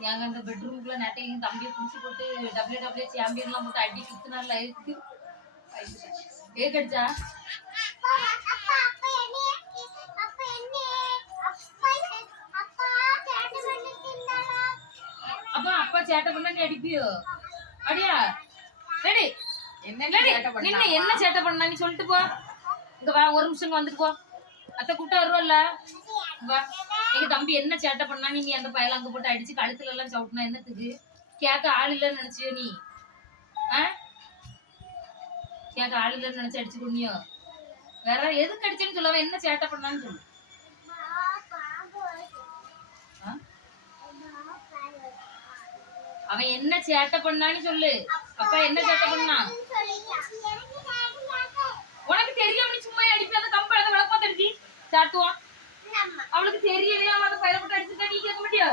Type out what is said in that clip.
எங்க அந்த பெட்ரூம்குள்ள நட்டையும் தம்பியை பிடிச்சி போட்டு டபிள்யூ சாம்பியன்லாம் போட்டு அடி சுத்தினால இருக்கு ஏக்கடிச்சா அப்ப அப்பா சேட்டை பண்ண நீ அடிப்பியோ அடியா ரெடி என்ன சேட்டை பண்ணா நீ சொல்லிட்டு போ இங்க வா ஒரு நிமிஷம் வந்துட்டு போ அத்தை கூட்ட வருவல்ல வா எங்க தம்பி என்ன சேட்டை பண்ணா நீ அந்த பயல அங்க போட்டு அடிச்சு கழுத்துல எல்லாம் சவுட்டினா என்னத்துக்கு கேட்க ஆள் இல்லைன்னு நினைச்சியோ நீ கேட்க ஆள் இல்லைன்னு நினைச்சு அடிச்சு கொண்டியோ வேற எதுக்கு அடிச்சேன்னு சொல்லவன் என்ன சேட்டை பண்ணான்னு சொல்லு அவன் என்ன சேட்டை பண்ணான்னு சொல்லு அப்பா என்ன சேட்டை பண்ணா உனக்கு தெரியும் நீ சும்மா அடிப்பி அந்த கம்பளத்தை விளக்கமா தடுத்தி சாட்டுவான் அவளுக்கு தெரியலையா அவன் பயில போட்டு அடிச்சுட்டா நீ கேட்க மாட்டியா